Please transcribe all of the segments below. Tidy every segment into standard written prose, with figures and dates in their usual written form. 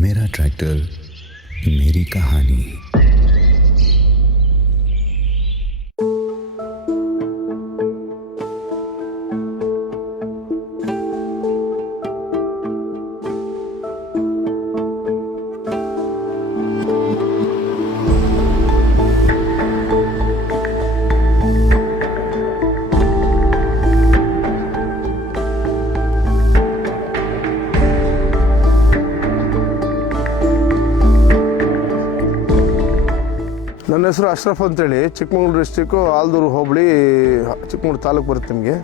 मेरा ट्रैक्टर मेरी कहानी। ನನ್ನ ಹೆಸರು ಅಶ್ರಫ್ ಅಂತೇಳಿ, ಚಿಕ್ಕಮಗಳೂರು ಡಿಸ್ಟಿಕ್ಕು ಆಲ್ದೂರು ಹೋಬಳಿ, ಚಿಕ್ಕಮಗಳೂರು ತಾಲೂಕು ಬರುತ್ತೆ ನಿಮಗೆ.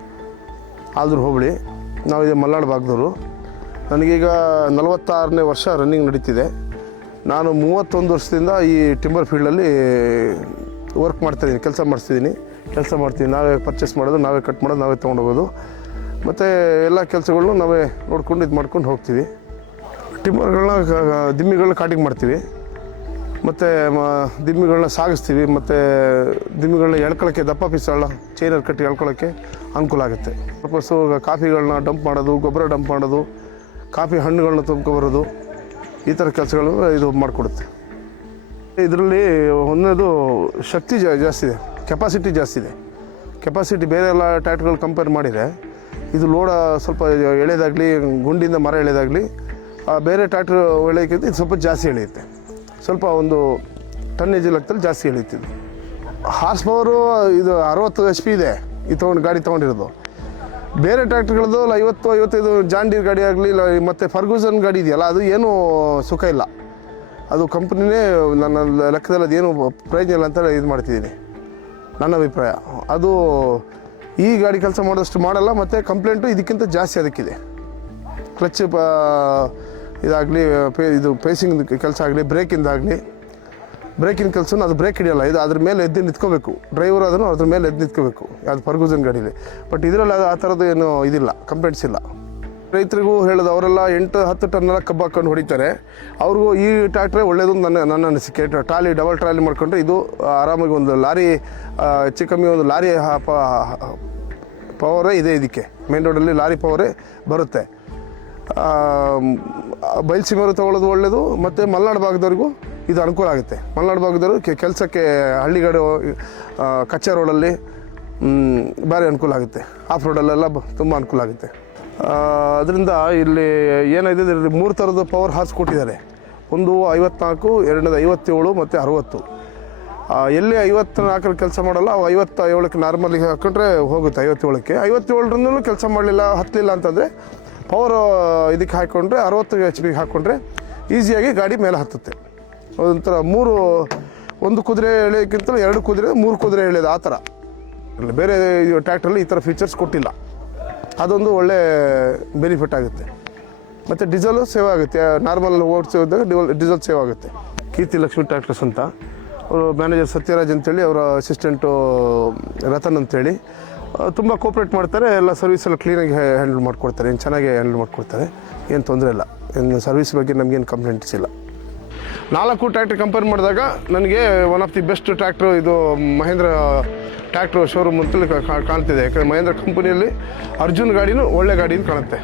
ಆಲ್ದೂರು ಹೋಬಳಿ, ನಾವು ಇದೆ ಮಲ್ನಾಡು ಭಾಗದವರು. ನನಗೀಗ 46ನೇ ವರ್ಷ ರನ್ನಿಂಗ್ ನಡೀತಿದೆ. ನಾನು 31 ವರ್ಷದಿಂದ ಈ ಟಿಂಬರ್ ಫೀಲ್ಡಲ್ಲಿ ವರ್ಕ್ ಮಾಡ್ತಾಯಿದ್ದೀನಿ, ಕೆಲಸ ಮಾಡ್ತೀನಿ. ನಾವೇ ಪರ್ಚೇಸ್ ಮಾಡೋದು, ನಾವೇ ಕಟ್ ಮಾಡೋದು, ನಾವೇ ತೊಗೊಂಡೋಗೋದು, ಮತ್ತು ಎಲ್ಲ ಕೆಲಸಗಳನ್ನೂ ನಾವೇ ನೋಡ್ಕೊಂಡು ಇದು ಮಾಡ್ಕೊಂಡು ಹೋಗ್ತೀವಿ. ದಿಮ್ಮಿಗಳನ್ನ ಕಾಟಿಂಗ್ ಮಾಡ್ತೀವಿ, ಮತ್ತು ದಿಮ್ಮಿಗಳನ್ನ ಸಾಗಿಸ್ತೀವಿ, ಮತ್ತು ದಿಮ್ಮಿಗಳನ್ನ ಎಳ್ಕೊಳ್ಳೋಕ್ಕೆ, ದಪ್ಪ ಪೀಸ್ಗಳನ್ನ ಚೈನಲ್ಲಿ ಕಟ್ಟಿ ಎಳ್ಕೊಳ್ಳೋಕ್ಕೆ ಅನುಕೂಲ ಆಗುತ್ತೆ. ಪರ್ಪಸ್ಸು ಕಾಫಿಗಳನ್ನ ಡಂಪ್ ಮಾಡೋದು, ಗೊಬ್ಬರ ಡಂಪ್ ಮಾಡೋದು, ಕಾಫಿ ಹಣ್ಣುಗಳನ್ನ ತುಂಬ್ಕೊಬರೋದು, ಈ ಥರ ಕೆಲಸಗಳು ಇದು ಮಾಡಿಕೊಡುತ್ತೆ. ಇದರಲ್ಲಿ ಒಂದನೇದು ಶಕ್ತಿ ಜಾಸ್ತಿ ಇದೆ, ಕೆಪಾಸಿಟಿ ಜಾಸ್ತಿ ಇದೆ. ಕೆಪಾಸಿಟಿ ಬೇರೆ ಎಲ್ಲ ಟ್ರ್ಯಾಕ್ಟರ್ಗಳು ಕಂಪೇರ್ ಮಾಡಿದರೆ ಇದು ಲೋಡ ಸ್ವಲ್ಪ ಎಳೆದಾಗಲಿ, ಗುಂಡಿಯಿಂದ ಮರ ಎಳೆದಾಗಲಿ ಬೇರೆ ಟ್ರ್ಯಾಕ್ಟ್ರ್ ಎಳೆಯೋಕ್ಕಿಂತ ಇದು ಸ್ವಲ್ಪ ಜಾಸ್ತಿ ಎಳೆಯುತ್ತೆ. ಸ್ವಲ್ಪ ಒಂದು ಟನ್ನೇಜ್ ಲೆಕ್ಕದಲ್ಲಿ ಜಾಸ್ತಿ ಎಳೀತಿದ್ದು. ಹಾರ್ಸ್ ಪವರು ಇದು 60 HP ಇದೆ ಈ ಗಾಡಿ ತೊಗೊಂಡಿರೋದು. ಬೇರೆ ಟ್ರ್ಯಾಕ್ಟರ್ಗಳದ್ದು 50-55 ಜಾನ್ ಡೀರ್ ಗಾಡಿ ಆಗಲಿ, ಮತ್ತು ಫರ್ಗೂಸನ್ ಗಾಡಿ ಇದೆಯಲ್ಲ, ಅದು ಏನೂ ಸುಖ ಇಲ್ಲ. ಅದು ಕಂಪ್ನಿನೇ ನನ್ನ ಲೆಕ್ಕದಲ್ಲಿ ಅದೇನು ಪ್ರಯೋಜನ ಇಲ್ಲ ಅಂತ ಇದು ಮಾಡ್ತಿದ್ದೀನಿ, ನನ್ನ ಅಭಿಪ್ರಾಯ. ಅದು ಈ ಗಾಡಿ ಕೆಲಸ ಮಾಡೋದಷ್ಟು ಮಾಡಲ್ಲ, ಮತ್ತು ಕಂಪ್ಲೇಂಟು ಇದಕ್ಕಿಂತ ಜಾಸ್ತಿ ಅದಕ್ಕಿದೆ. ಕ್ಲಚ್ ಇದಾಗಲಿ, ಇದು ಪೇಸಿಂಗ್ ಕೆಲಸ ಆಗಲಿ, ಬ್ರೇಕಿನ ಕೆಲಸನೂ ಅದು ಬ್ರೇಕ್ ಹಿಡಿಯಲ್ಲ, ಇದು ಅದ್ರ ಮೇಲೆ ಎದ್ದು ನಿಂತ್ಕೋಬೇಕು. ಡ್ರೈವರ್ ಅದನ್ನು ಅದ್ರ ಮೇಲೆ ಎದ್ದು ನಿಂತ್ಕೋಬೇಕು, ಅದು ಫರ್ಗೂಸನ್ ಗಾಡೀಲಿ. ಬಟ್ ಇದರಲ್ಲಿ ಆ ಥರದ್ದು ಏನು ಇದಿಲ್ಲ, ಕಂಪ್ಲೇಂಟ್ಸ್ ಇಲ್ಲ. ರೈತರಿಗೂ ಹೇಳೋದು, ಅವರೆಲ್ಲ 8-10 ಟನ್ನೆಲ್ಲ ಕಬ್ಬು ಹಾಕೊಂಡು ಹೊಡಿತಾರೆ. ಅವ್ರಿಗೂ ಈ ಟ್ರ್ಯಾಕ್ಟ್ರೇ ಒಳ್ಳೆಯದು ನನ್ನ ಅನಿಸಿಕೆ. ಡಬಲ್ ಟ್ರಾಲಿ ಮಾಡ್ಕೊಂಡ್ರೆ ಇದು ಆರಾಮಾಗಿ ಒಂದು ಲಾರಿ, ಹೆಚ್ಚು ಕಮ್ಮಿ ಒಂದು ಲಾರಿ ಪವರೇ ಇದೆ ಇದಕ್ಕೆ. ಮೇನ್ ರೋಡಲ್ಲಿ ಲಾರಿ ಪವರೇ ಬರುತ್ತೆ. ಬಯಲುಸೀಮೆಯವರು ತೊಗೊಳ್ಳೋದು ಒಳ್ಳೆಯದು, ಮತ್ತು ಮಲೆನಾಡು ಭಾಗದವ್ರಿಗೂ ಇದು ಅನುಕೂಲ ಆಗುತ್ತೆ. ಮಲೆನಾಡು ಭಾಗದವರು ಕೆಲಸಕ್ಕೆ ಹಳ್ಳಿಗಾಡು, ಕಚ್ಚಾ ರೋಡಲ್ಲಿ ಭಾರಿ ಅನುಕೂಲ ಆಗುತ್ತೆ. ಆಫ್ ರೋಡಲ್ಲೆಲ್ಲ ತುಂಬ ಅನುಕೂಲ ಆಗುತ್ತೆ. ಅದರಿಂದ ಇಲ್ಲಿ ಏನಿದೆ, ಇದರಲ್ಲಿ 3 ಥರದ ಪವರ್ ಹಾರ್ಸ್ ಕೊಟ್ಟಿದ್ದಾರೆ. ಒಂದು 54, ಎರಡನೇದು 57 ಮತ್ತು 60. ಎಲ್ಲಿ 54 ಕೆಲಸ ಮಾಡಲ್ಲ, 57ಕ್ಕೆ ನಾರ್ಮಲಿಗೆ ಹಾಕೊಂಡ್ರೆ ಹೋಗುತ್ತೆ. 57ಕ್ಕೆ 57ರಿಂದಲೂ ಕೆಲಸ ಮಾಡಲಿಲ್ಲ, ಹತ್ತಲಿಲ್ಲ ಅಂತಂದರೆ ಪವರ್ ಇದಕ್ಕೆ ಹಾಕ್ಕೊಂಡ್ರೆ 60 HP ಹಾಕ್ಕೊಂಡ್ರೆ ಈಸಿಯಾಗಿ ಗಾಡಿ ಮೇಲೆ ಹತ್ತುತ್ತೆ. ಒಂಥರ ಒಂದು ಕುದುರೆ ಎಳೆಯೋಕ್ಕಿಂತ 2 ಕುದುರೆ 3 ಕುದುರೆ ಎಳೆಯೋದು, ಆ ಥರ. ಬೇರೆ ಟ್ರ್ಯಾಕ್ಟ್ರಲ್ಲಿ ಈ ಥರ ಫೀಚರ್ಸ್ ಕೊಟ್ಟಿಲ್ಲ. ಅದೊಂದು ಒಳ್ಳೆ ಬೆನಿಫಿಟ್ ಆಗುತ್ತೆ. ಮತ್ತು ಡೀಸೆಲು ಸೇವ್ ಆಗುತ್ತೆ. ನಾರ್ಮಲ್ ಓಡಿಸೋದಾಗ ಡೀಸೆಲ್ ಸೇವ್ ಆಗುತ್ತೆ. ಕೀರ್ತಿ ಲಕ್ಷ್ಮಿ ಟ್ರ್ಯಾಕ್ಟರ್ಸ್ ಅಂತ, ಅವರು ಮ್ಯಾನೇಜರ್ ಸತ್ಯರಾಜ್ ಅಂತೇಳಿ, ಅವರ ಅಸಿಸ್ಟೆಂಟು ರತನ್ ಅಂತೇಳಿ ತುಂಬ ಕೋಪ್ರೇಟ್ ಮಾಡ್ತಾರೆ. ಎಲ್ಲ ಸರ್ವಿಸೆಲ್ಲ ಕ್ಲೀನಾಗಿ ಹ್ಯಾಂಡಲ್ ಮಾಡಿಕೊಡ್ತಾರೆ, ಏನು ಚೆನ್ನಾಗಿ ಹ್ಯಾಂಡಲ್ ಮಾಡಿಕೊಡ್ತಾರೆ. ಏನು ತೊಂದರೆ ಇಲ್ಲ, ಏನು ಸರ್ವಿಸ್ ಬಗ್ಗೆ ನಮಗೇನು ಕಂಪ್ಲೇಂಟ್ಸ್ ಇಲ್ಲ. 4 ಟ್ರ್ಯಾಕ್ಟ್ರ್ ಕಂಪೇರ್ ಮಾಡಿದಾಗ ನನಗೆ one of the best tractor ಇದು ಮಹೇಂದ್ರ ಟ್ರ್ಯಾಕ್ಟ್ರು ಶೋರೂಮ್ ಅಂತೇಳಿ ಕಾಣ್ತಿದೆ. ಯಾಕಂದರೆ ಮಹೇಂದ್ರ ಕಂಪನಿಯಲ್ಲಿ ಅರ್ಜುನ್ ಗಾಡಿನೂ ಒಳ್ಳೆ ಗಾಡಿನ ಕಾಣುತ್ತೆ.